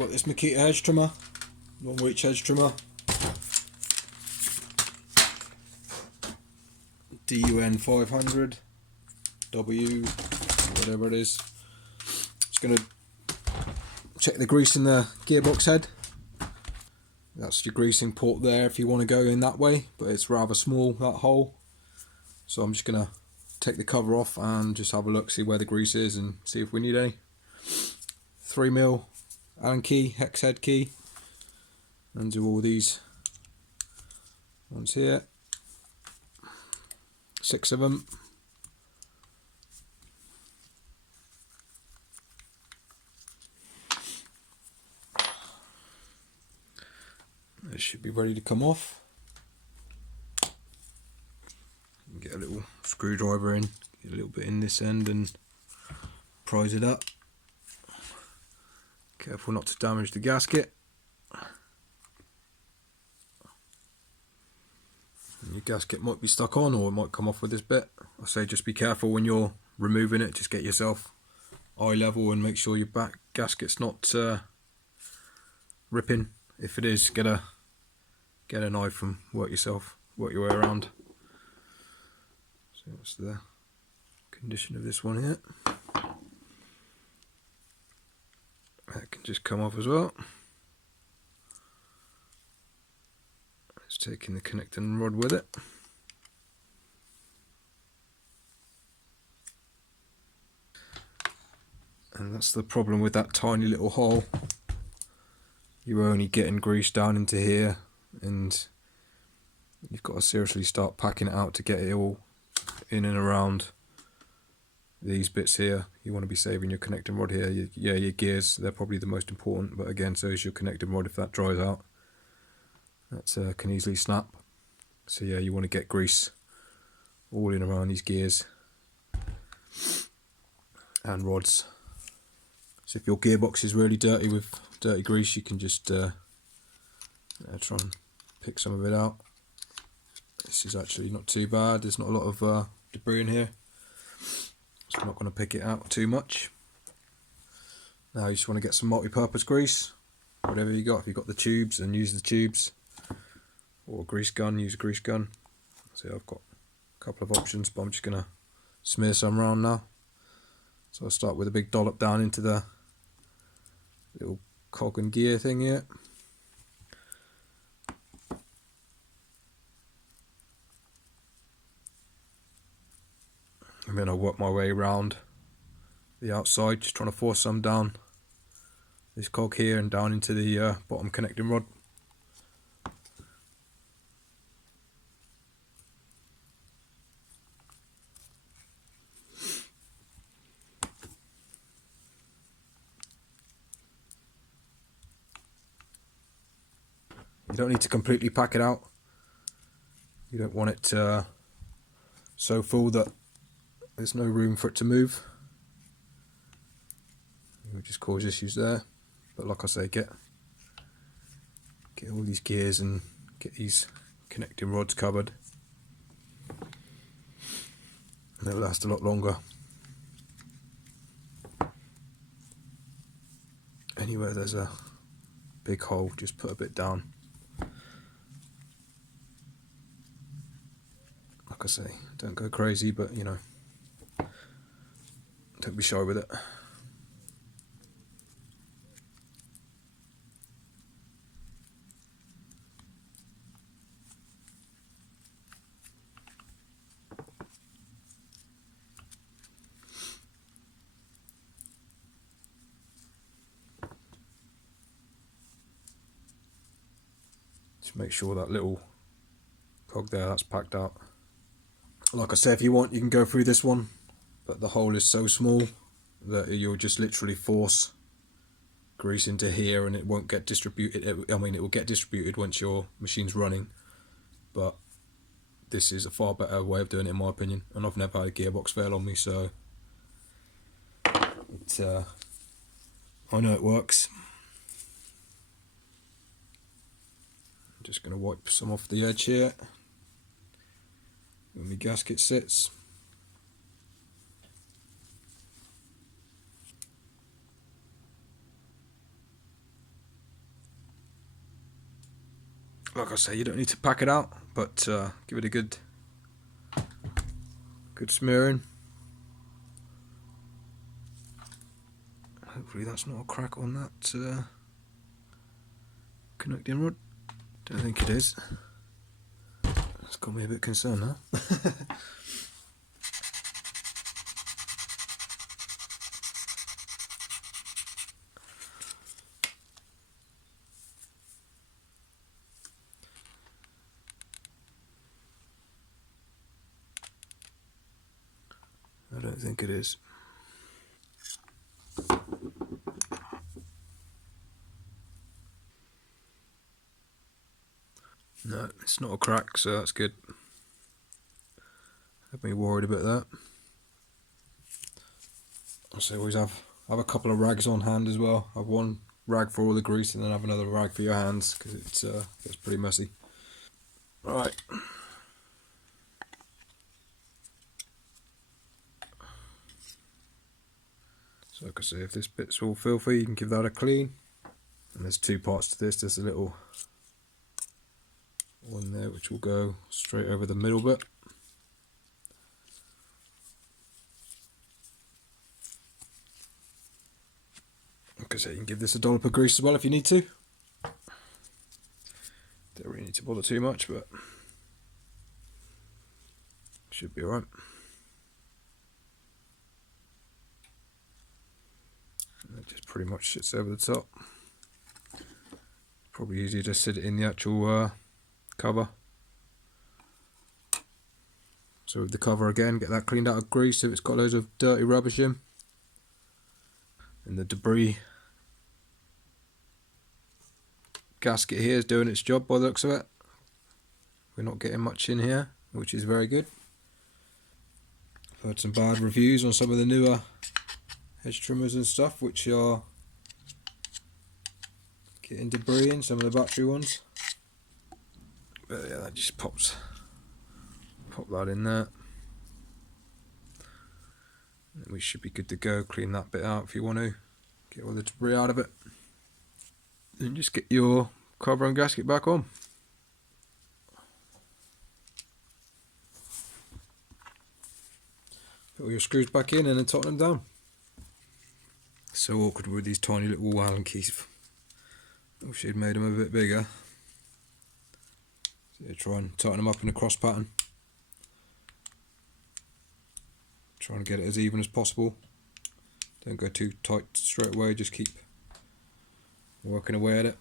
got this Makita hedge trimmer, long reach hedge trimmer, DUN500W, whatever it is. Just going to check the grease in the gearbox head. That's your greasing port there if you want to go in that way, but it's rather small, that hole. So I'm just going to take the cover off and just have a look, see where the grease is and see if we need any. 3mm Allen key, hex head key, and do all these ones here. 6 of them. It should be ready to come off. Get a little screwdriver in, get a little bit in this end and prise it up. Careful not to damage the gasket. And your gasket might be stuck on, or it might come off with this bit. I say just be careful when you're removing it, just get yourself eye level and make sure your back gasket's not ripping. If it is, get a knife and work your way around. So that's the condition of this one here. That can just come off as well. It's taking the connecting rod with it. And that's the problem with that tiny little hole. You're only getting grease down into here, and you've got to seriously start packing it out to get it all in and around these bits here. You want to be saving your connecting rod here. Your gears, they're probably the most important, but again, so is your connecting rod. If that dries out, that can easily snap. So yeah, you want to get grease all in around these gears and rods. So if your gearbox is really dirty with dirty grease, you can just try and pick some of it out. This is actually not too bad. There's not a lot of debris in here, so I'm not going to pick it out too much. Now you just want to get some multi-purpose grease, whatever you got. If you've got the tubes, then use the tubes, or a grease gun, use a grease gun. So I've got a couple of options, but I'm just going to smear some around now. So I'll start with a big dollop down into the little cog and gear thing here. And then I'll work my way around the outside, just trying to force some down this cog here and down into the bottom connecting rod. You don't need to completely pack it out. You don't want it so full that there's no room for it to move. It would just cause issues there. But like I say, get all these gears and get these connecting rods covered. And they'll last a lot longer. Anywhere there's a big hole, just put a bit down. Like I say, don't go crazy, but you know, don't be shy with it. Just make sure that little cog there, that's packed out. Like I said, if you want, you can go through this one, but the hole is so small that you'll just literally force grease into here and it won't get distributed. I mean, it will get distributed once your machine's running, but this is a far better way of doing it in my opinion, and I've never had a gearbox fail on me, so I know it works. I'm just going to wipe some off the edge here when the gasket sits. Like I say, you don't need to pack it out, but give it a good smearing. Hopefully that's not a crack on that connecting rod. Don't think it is. That's got me a bit concerned now. I don't think it is. No, it's not a crack, so that's good. Had me worried about that. I always have a couple of rags on hand as well. I have one rag for all the grease and then have another rag for your hands because it's pretty messy. Right. So like I say, if this bit's all filthy, you can give that a clean. And there's two parts to this. There's a little one there which will go straight over the middle bit. Like I say, you can give this a dollop of grease as well if you need to. Don't really need to bother too much, but should be alright. It just pretty much sits over the top. Probably easier to sit it in the actual cover. So with the cover again, get that cleaned out of grease if it's got loads of dirty rubbish in. And the debris gasket here is doing its job by the looks of it. We're not getting much in here, which is very good. I've heard some bad reviews on some of the newer hedge trimmers and stuff, which are getting debris in, some of the battery ones. But yeah, that just pop that in there. And we should be good to go. Clean that bit out if you want to. Get all the debris out of it. And just get your cover and gasket back on. Put all your screws back in and then tighten them down. So awkward with these tiny little Allen keys. I wish they'd made them a bit bigger. So try and tighten them up in a cross pattern. Try and get it as even as possible. Don't go too tight straight away, just keep working away at it.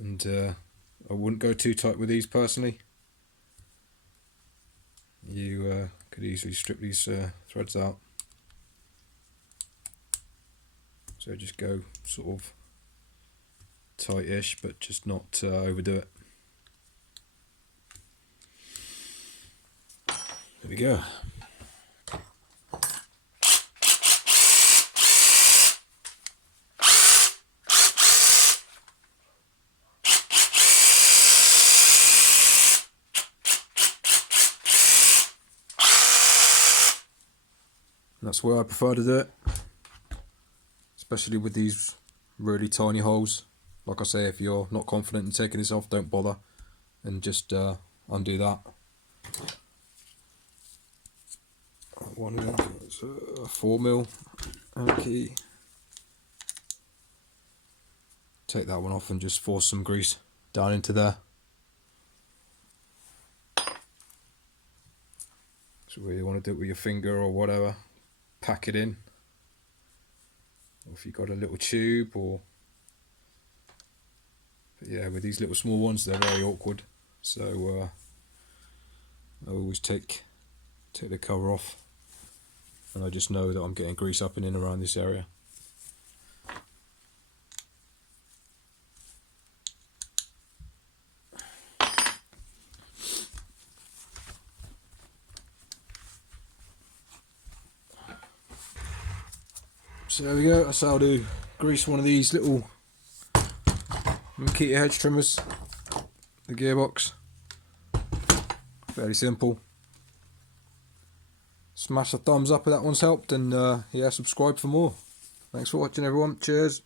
And I wouldn't go too tight with these personally. You could easily strip these threads out. So just go sort of tight-ish, but just not overdo it. There we go. That's where I prefer to do it, especially with these really tiny holes. Like I say, if you're not confident in taking this off, don't bother and just undo that. One of them is a 4mm key. Take that one off and just force some grease down into there. So whether you want to do it with your finger or whatever, pack it in. Or if you've got a little tube, or but yeah, with these little small ones they're very awkward. So I always take the cover off, and I just know that I'm getting grease up and in around this area. So there we go, that's how I do grease one of these little Makita hedge trimmers, the gearbox. Fairly simple. Smash the thumbs up if that one's helped, and yeah, subscribe for more. Thanks for watching, everyone. Cheers.